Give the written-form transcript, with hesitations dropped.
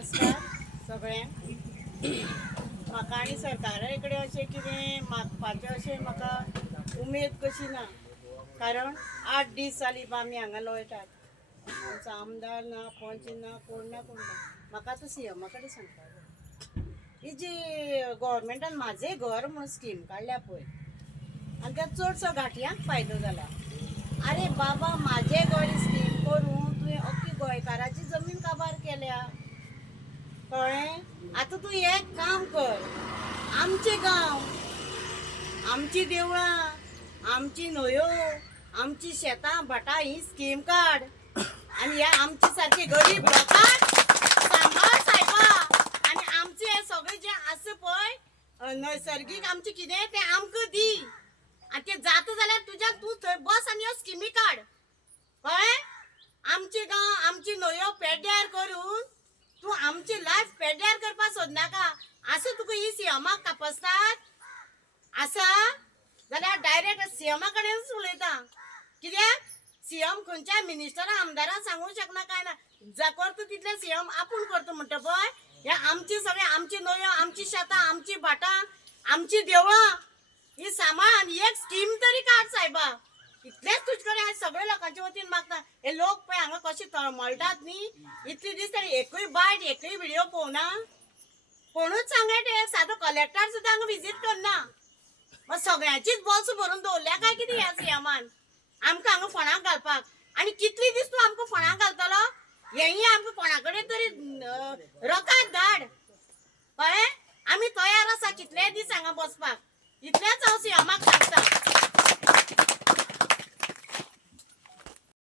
नमस्कार सगळ्यांक। म्हाका आनी सरकारा कडेन अशें कितें मागपाचें अशें म्हाका उमेद कशी ना, कारण 8 दीस जाली आमी हांगा लोळटात। आमचो आमदार ना, पंच ना, कोण ना कोण ना। म्हाका आतां सीएमा कडेन सांगपाक जाय, ही जी गव्हर्मेंटान म्हाजें घर म्हूण स्कीम काडल्या पळय, आनी त्या चडसो घाटयांक फायदो जाला। अरे बाबा, म्हाजें घर स्कीम करून तुवें अख्खी गोंयकाराची जमीन काबार केल्या, कळ्ळें? आतां तूं एक काम कर, आमचे गांव, आमची देवळां, आमची न्हंयो, आमची शेतां भाटां ही स्कीम काड आनी ह्या आमचे सारके गरीब लोकांक सांबाळ सायबा। आनी आमचे हे सगळे जे आसा पळय नैसर्गीक आमचे कितें तें आमकां दी, आनी तें जाता जाल्यार तुज्या तूं थंय बस आनी ह्यो स्किमी काड, कळ्ळें? आमचे गांव, आमची न्हंयो पेड्ड्यार करून तूं आमची लायफ पेड्ड्यार करपाक सोदनाका। आसा तुका ही सीएमाक कापसतात आसा जाल्यार डायरेक्ट सीएमा कडेनच उलयता। कित्याक सीएम खंयच्याय मिनिस्टरां आमदारांक सांगूंक शकना काय ना, करता तितले सीएम आपूण करता म्हणटा पळय, हे आमची सगळे आमची न्हंयो, आमची शेतां, आमची भाटां, आमची देवळां ही सांबाळ आनी एक स्कीम तरी काड सायबा। इतलेच तुजे कडेन हांव सगळ्या लोकांच्या वतीन मागता। हे लोक पळय हांगा कशे तळमळटात न्ही, इतले दीस ताणें एकूय बायट एकूय व्हिडिओ पळोवना। कोणूच सांगले सादो कलेक्टर सुद्दां हांगा विजीट करना। मग सगळ्यांचीच बॉल्स भरून दवरल्या काय कितें ह्या सीएमान आमकां हांगा फोंडाक घालपाक? आनी कितले दीस तूं आमकां फोंडाक घालतलो? हेंय आमकां कोणा कडेन तरी रोखात धाड, कळ्ळें? आमी तयार आसा कितले दीस हांगा बसपाक। इतलेंच हांव सीएमाक सांगता।